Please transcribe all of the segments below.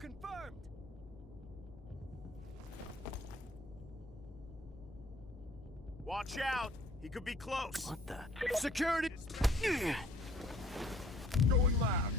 confirmed! Watch out! He could be close! What the? Security! Going loud!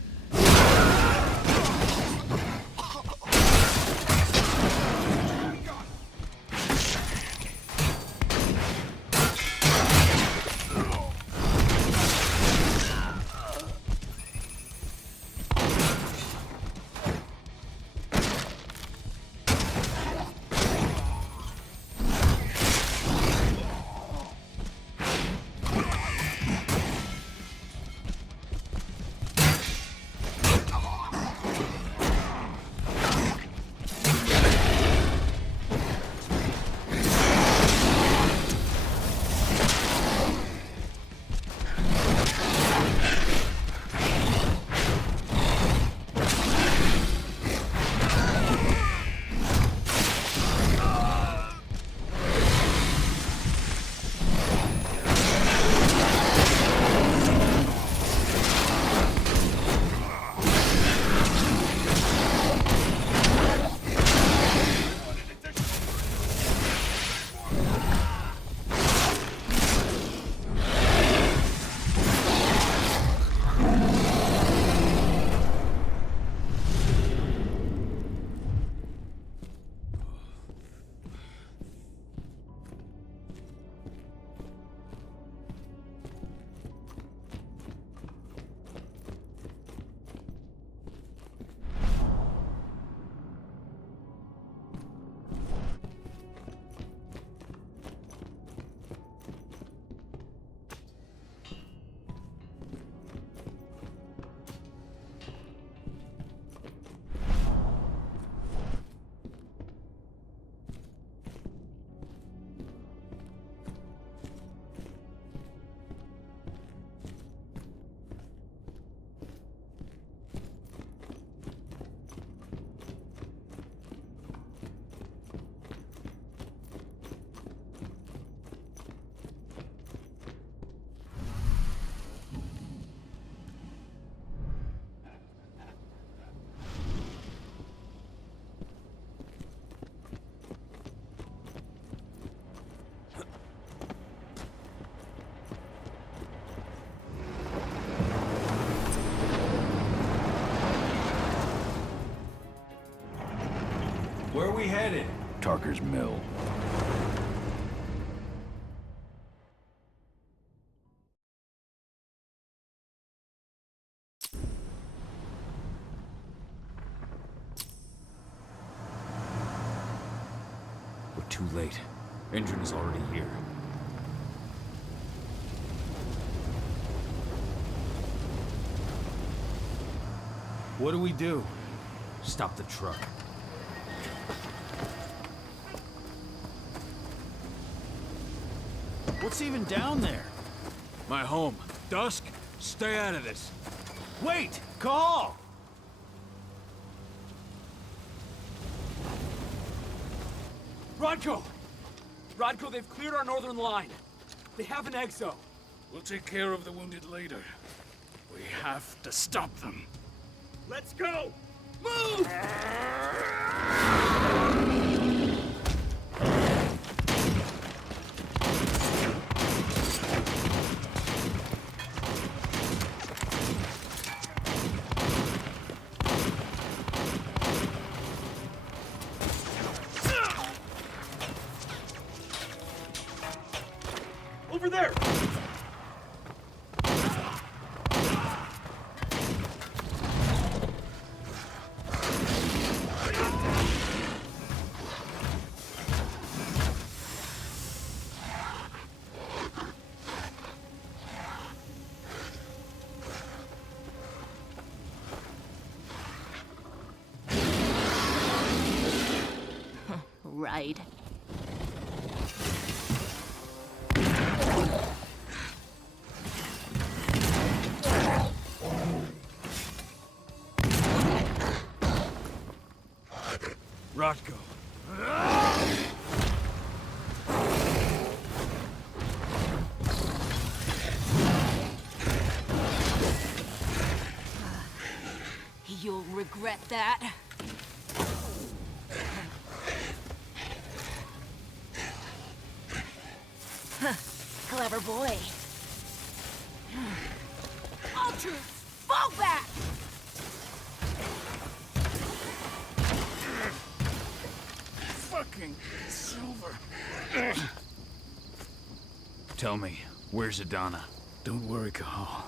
Where are we headed? Tarker's Mill. We're too late. Engine is already here. What do we do? Stop the truck. What's even down there? My home. Dusk, stay out of this. Wait! Call! Rodko! Rodko, they've cleared our northern line. They have an exo. We'll take care of the wounded later. We have to stop them. Let's go! Move! Over there! Right. Rodko. You'll regret that. boy. All troops, fall back! Fucking Silver. Tell me, where's Adana? Don't worry, Cahal.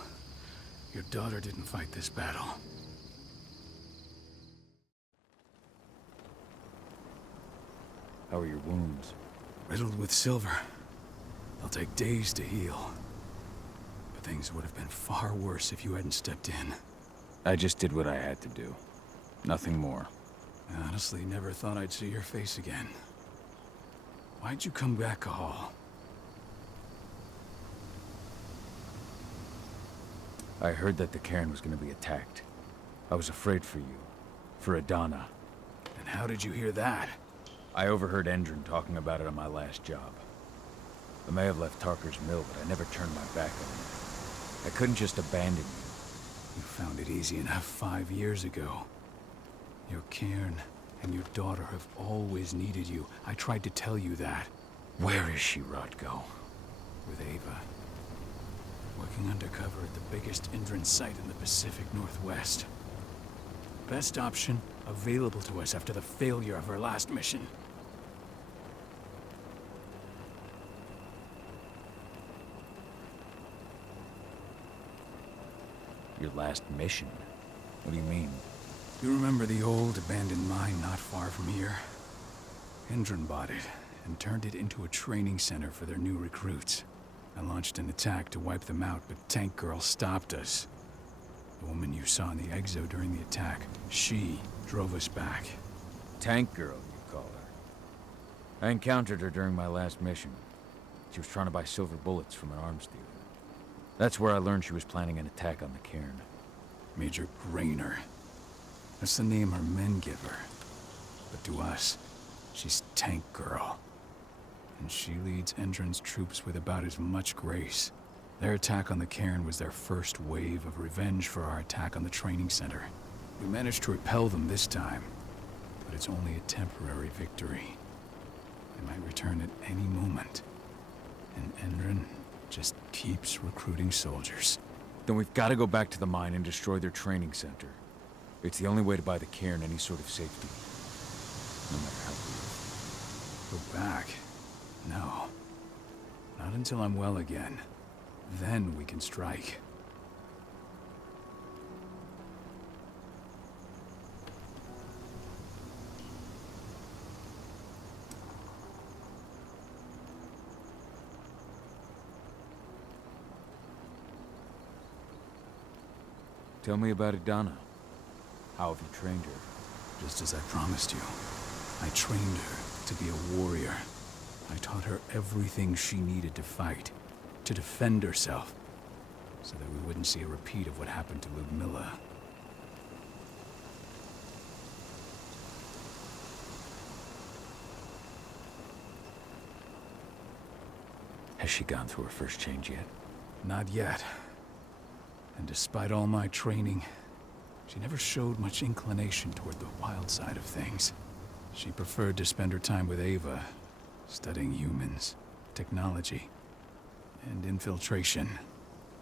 Your daughter didn't fight this battle. How are your wounds? Riddled with silver. They'll take days to heal. But things would have been far worse if you hadn't stepped in. I just did what I had to do. Nothing more. I honestly never thought I'd see your face again. Why'd you come back, Cahal? I heard that the cairn was going to be attacked. I was afraid for you. For Adana. And how did you hear that? I overheard Endron talking about it on my last job. I may have left Tarker's mill, but I never turned my back on it. I couldn't just abandon you. You found it easy enough 5 years ago. Your cairn and your daughter have always needed you. I tried to tell you that. Where is she, Rodko? With Ava. Working undercover at the biggest Indran site in the Pacific Northwest. Best option available to us after the failure of our last mission. Your last mission? What do you mean? You remember the old abandoned mine not far from here? Indran bought it and turned it into a training center for their new recruits. I launched an attack to wipe them out, but Tank Girl stopped us. The woman you saw in the exo during the attack, she drove us back. Tank Girl, you call her. I encountered her during my last mission. She was trying to buy silver bullets from an arms dealer. That's where I learned she was planning an attack on the cairn. Major Grainer. That's the name her men give her. But to us, she's Tank Girl. And she leads Endron's troops with about as much grace. Their attack on the cairn was their first wave of revenge for our attack on the training center. We managed to repel them this time, but it's only a temporary victory. They might return at any moment. And Endron just keeps recruiting soldiers. Then we've got to go back to the mine and destroy their training center. It's the only way to buy the cairn any sort of safety. No matter how weird. Go back? No. Not until I'm well again. Then we can strike. Tell me about Adana. How have you trained her? Just as I promised you. I trained her to be a warrior. I taught her everything she needed to fight, to defend herself, so that we wouldn't see a repeat of what happened to Ludmilla. Has she gone through her first change yet? Not yet. And despite all my training, she never showed much inclination toward the wild side of things. She preferred to spend her time with Ava, studying humans, technology, and infiltration.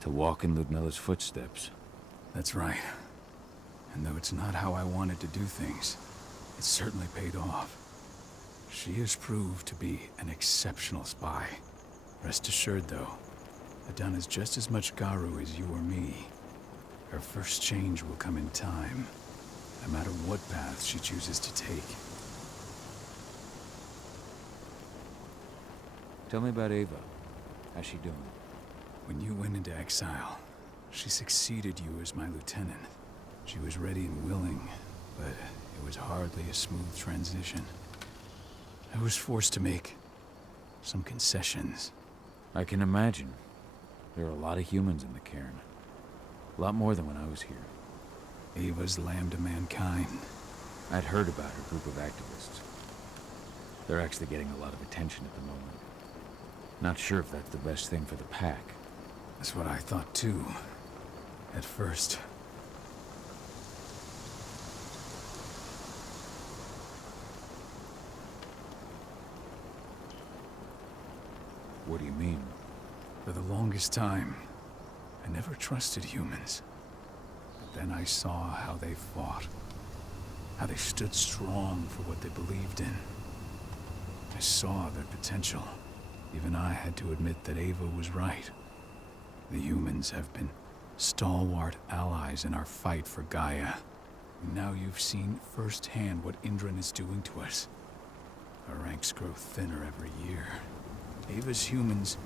To walk in Ludmilla's footsteps. That's right. And though it's not how I wanted to do things, it certainly paid off. She has proved to be an exceptional spy. Rest assured, though, Adana's just as much Garu as you or me. Her first change will come in time, no matter what path she chooses to take. Tell me about Ava. How's she doing? When you went into exile, she succeeded you as my lieutenant. She was ready and willing, but it was hardly a smooth transition. I was forced to make some concessions. I can imagine. There are a lot of humans in the cairn. A lot more than when I was here. Ava's lamb to mankind. I'd heard about her group of activists. They're actually getting a lot of attention at the moment. Not sure if that's the best thing for the pack. That's what I thought too, at first. What do you mean? For the longest time, I never trusted humans. But then I saw how they fought. How they stood strong for what they believed in. I saw their potential. Even I had to admit that Ava was right. The humans have been stalwart allies in our fight for Gaia. And now you've seen firsthand what Indran is doing to us. Our ranks grow thinner every year. Ava's humans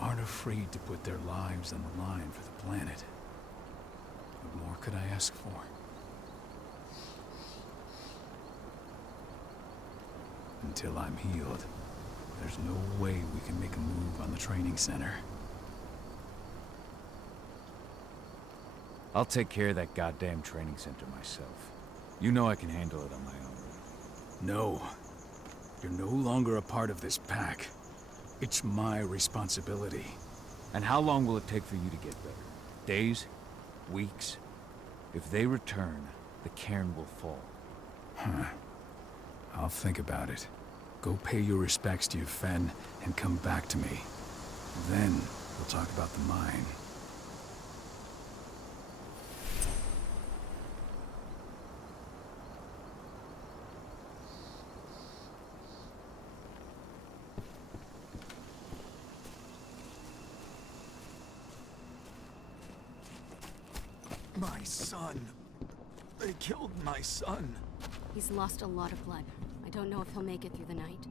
aren't afraid to put their lives on the line for the planet. What more could I ask for? Until I'm healed, there's no way we can make a move on the training center. I'll take care of that goddamn training center myself. You know I can handle it on my own. No. You're no longer a part of this pack. It's my responsibility. And how long will it take for you to get better? Days? Weeks? If they return, the cairn will fall. Huh. I'll think about it. Go pay your respects to your Fen and come back to me. Then we'll talk about the mine. My son. They killed my son. He's lost a lot of blood. I don't know if he'll make it through the night.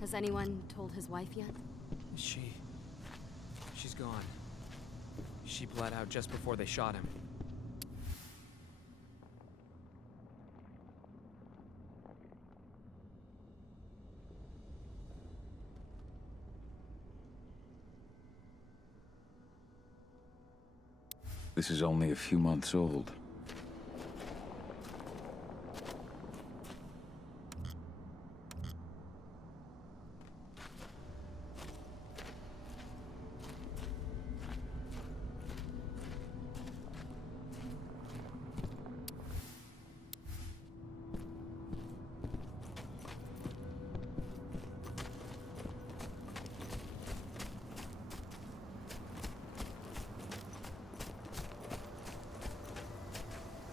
Has anyone told his wife yet? She's gone. She bled out just before they shot him. This is only a few months old.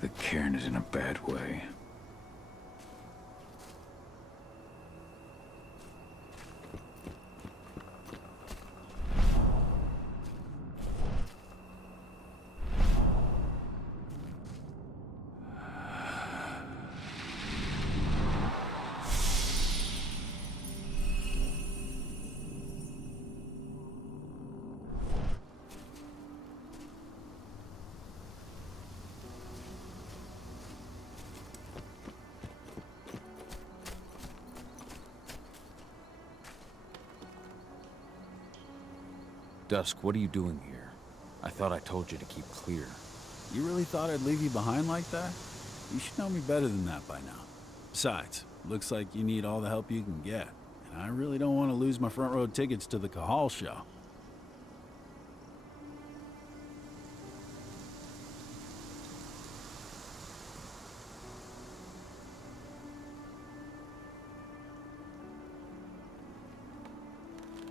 The cairn is in a bad way. Dusk, what are you doing here? I thought I told you to keep clear. You really thought I'd leave you behind like that? You should know me better than that by now. Besides, looks like you need all the help you can get. And I really don't want to lose my front row tickets to the Cahal show.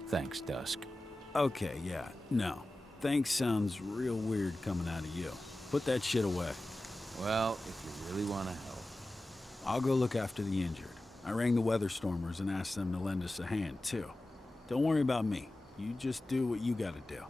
Thanks, Dusk. Okay, yeah, no. Thanks sounds real weird coming out of you. Put that shit away. Well, if you really want to help. I'll go look after the injured. I rang the weather stormers and asked them to lend us a hand, too. Don't worry about me. You just do what you gotta do.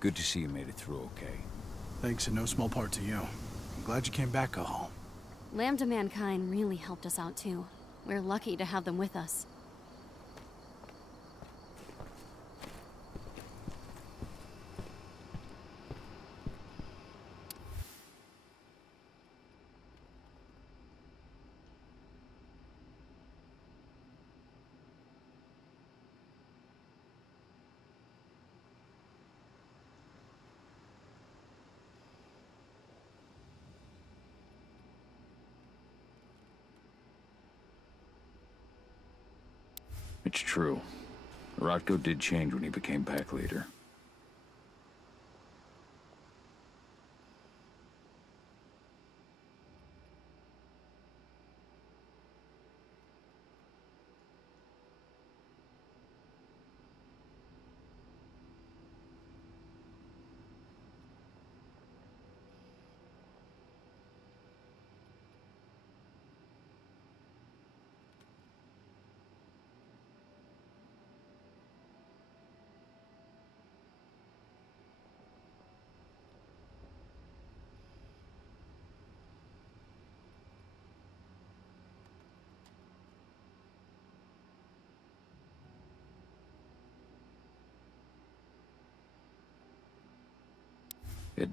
Good to see you made it through okay. Thanks in no small part to you. I'm glad you came back, Cahal. Lambda Mankind really helped us out too. We're lucky to have them with us. It's true. Rodko did change when he became pack leader.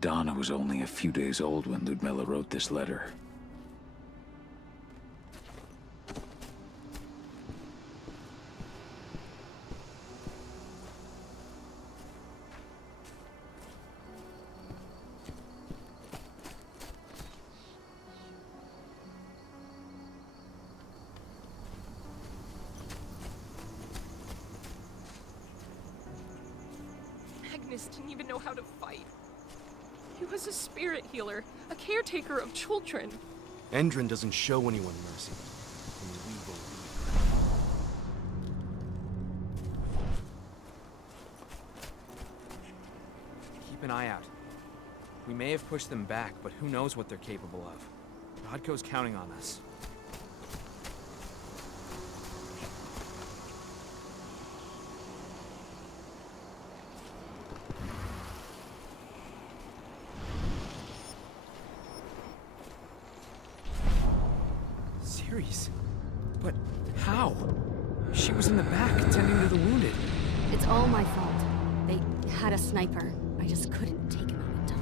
Donna was only a few days old when Ludmilla wrote this letter. Magnus didn't even know how to fight. He was a spirit healer, a caretaker of children. Endrin doesn't show anyone mercy. And we believe. Keep an eye out. We may have pushed them back, but who knows what they're capable of. Rodko's counting on us. But how? She was in the back, tending to the wounded. It's all my fault. They had a sniper. I just couldn't take him out in time.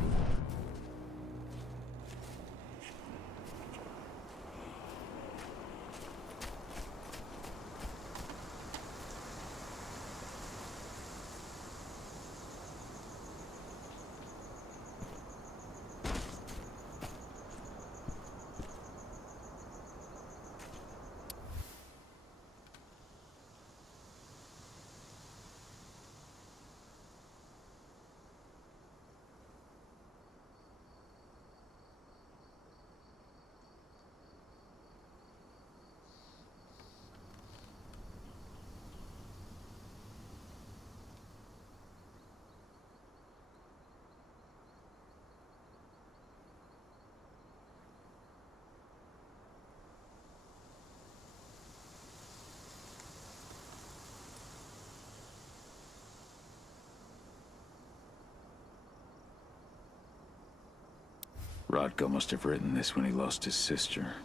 Rodko must have written this when he lost his sister.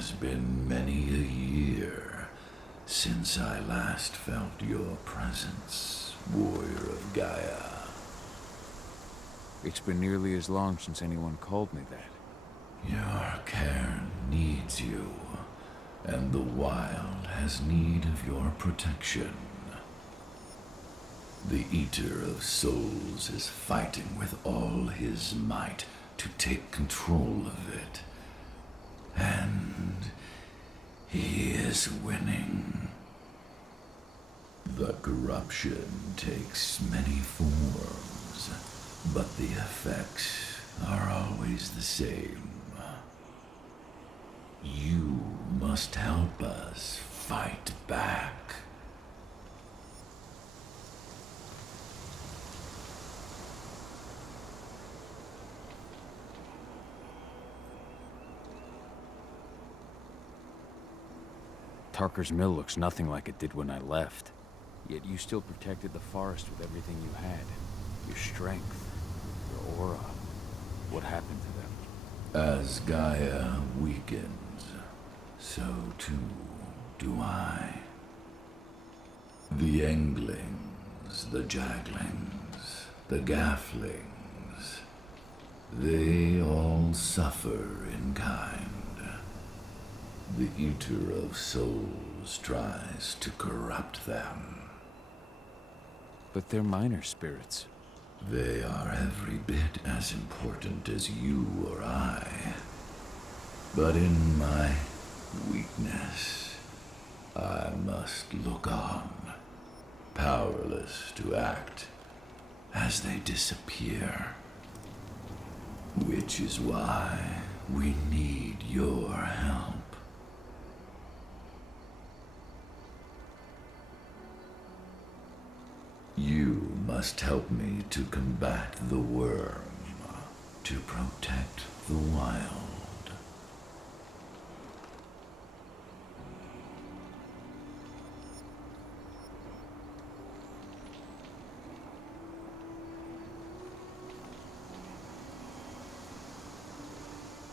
It's been many a year since I last felt your presence, warrior of Gaia. It's been nearly as long since anyone called me that. Your cairn needs you, and the wild has need of your protection. The Eater of Souls is fighting with all his might to take control of it. And he is winning. The corruption takes many forms, but the effects are always the same. You must help us fight back. Tarker's mill looks nothing like it did when I left. Yet you still protected the forest with everything you had. Your strength, your aura. What happened to them? As Gaia weakens, so too do I. The Englings, the Jaglings, the Gafflings, they all suffer in kind. The Eater of Souls tries to corrupt them. But they're minor spirits. They are every bit as important as you or I. But in my weakness, I must look on, powerless to act as they disappear. Which is why we need your help. You must help me to combat the worm, to protect the wild.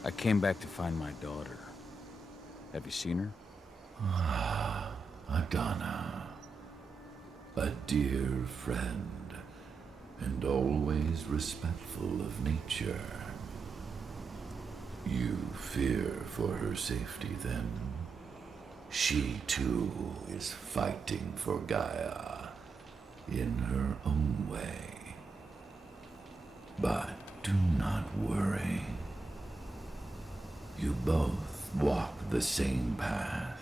I came back to find my daughter. Have you seen her? Adana, a dear friend, and always respectful of nature. You fear for her safety, then? She, too, is fighting for Gaia, in her own way. But do not worry. You both walk the same path.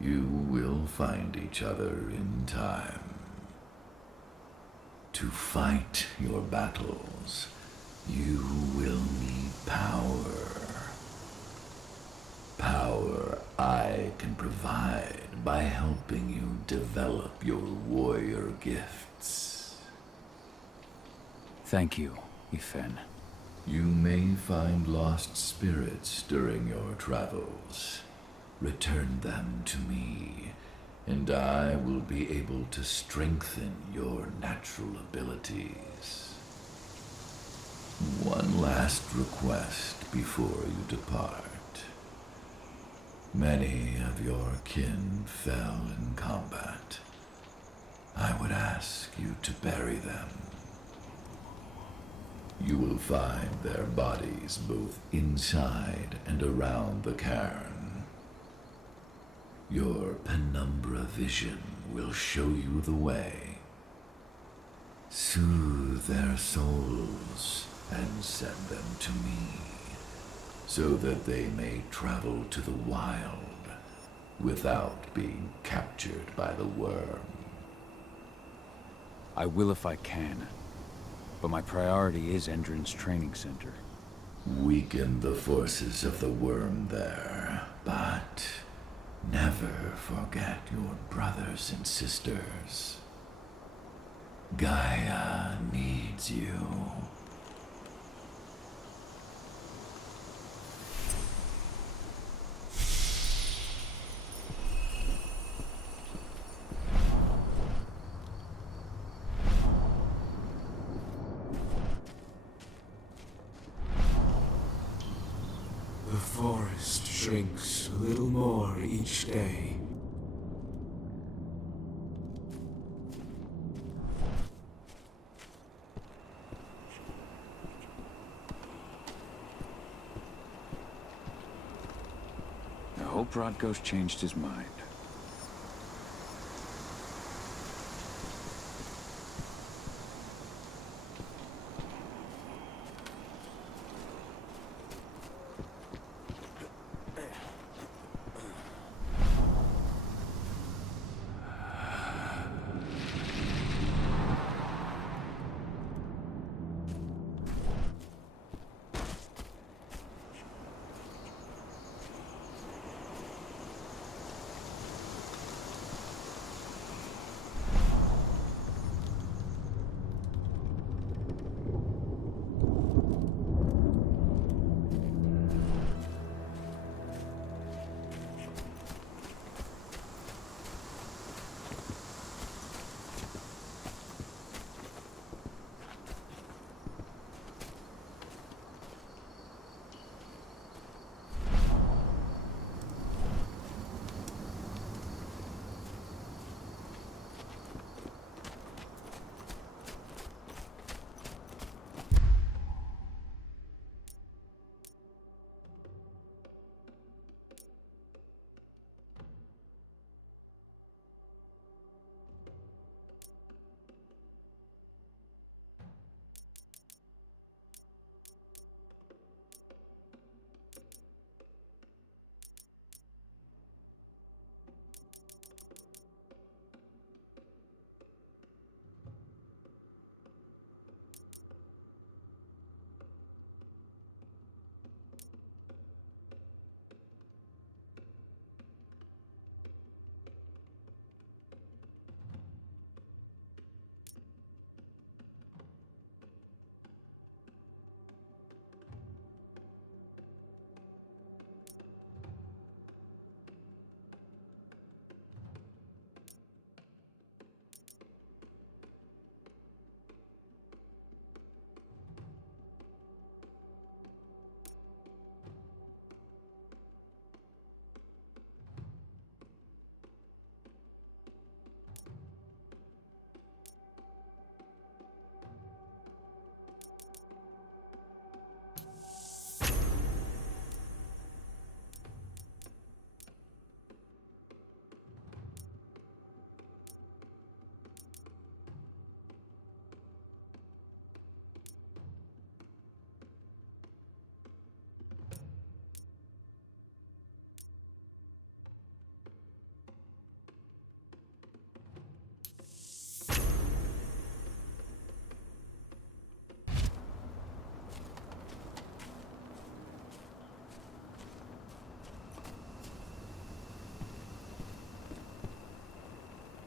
You will find each other in time. To fight your battles, you will need power. Power I can provide by helping you develop your warrior gifts. Thank you, Ifen. You may find lost spirits during your travels. Return them to me, and I will be able to strengthen your natural abilities. One last request before you depart. Many of your kin fell in combat. I would ask you to bury them. You will find their bodies both inside and around the cairn. Your penumbra vision will show you the way. Soothe their souls and send them to me, so that they may travel to the wild without being captured by the worm. I will if I can, but my priority is Endron's training center. Weaken the forces of the worm there, but never forget your brothers and sisters. Gaia needs you. The forest shrinks a little more each day. I hope Rodko's changed his mind.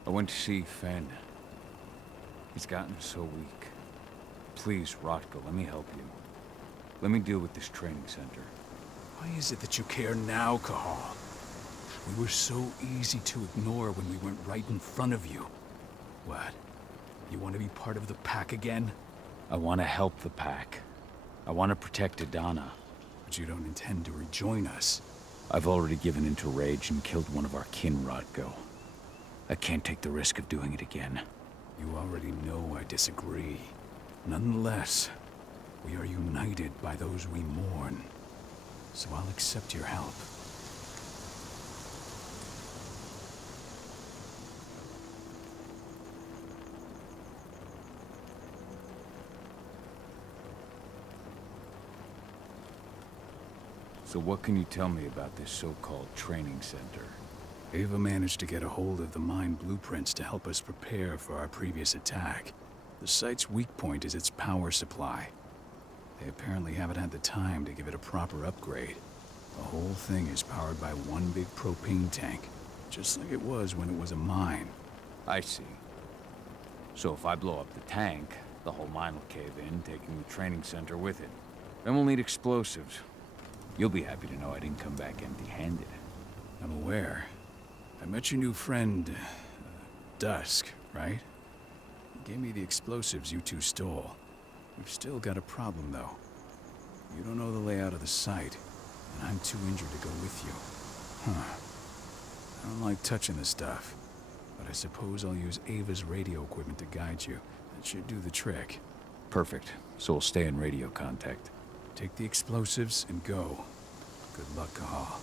I went to see Fenn. He's gotten so weak. Please, Rotko, let me help you. Let me deal with this training center. Why is it that you care now, Cahal? We were so easy to ignore when we went right in front of you. What? You want to be part of the pack again? I want to help the pack. I want to protect Adana. But you don't intend to rejoin us. I've already given into rage and killed one of our kin, Rotko. I can't take the risk of doing it again. You already know I disagree. Nonetheless, we are united by those we mourn. So I'll accept your help. So what can you tell me about this so-called training center? Ava managed to get a hold of the mine blueprints to help us prepare for our previous attack. The site's weak point is its power supply. They apparently haven't had the time to give it a proper upgrade. The whole thing is powered by one big propane tank, just like it was when it was a mine. I see. So if I blow up the tank, the whole mine will cave in, taking the training center with it. Then we'll need explosives. You'll be happy to know I didn't come back empty-handed. I'm aware. I met your new friend, Dusk, right? He gave me the explosives you two stole. We've still got a problem, though. You don't know the layout of the site, and I'm too injured to go with you. I don't like touching the stuff, but I suppose I'll use Ava's radio equipment to guide you. That should do the trick. Perfect. So we'll stay in radio contact. Take the explosives and go. Good luck, Cahal.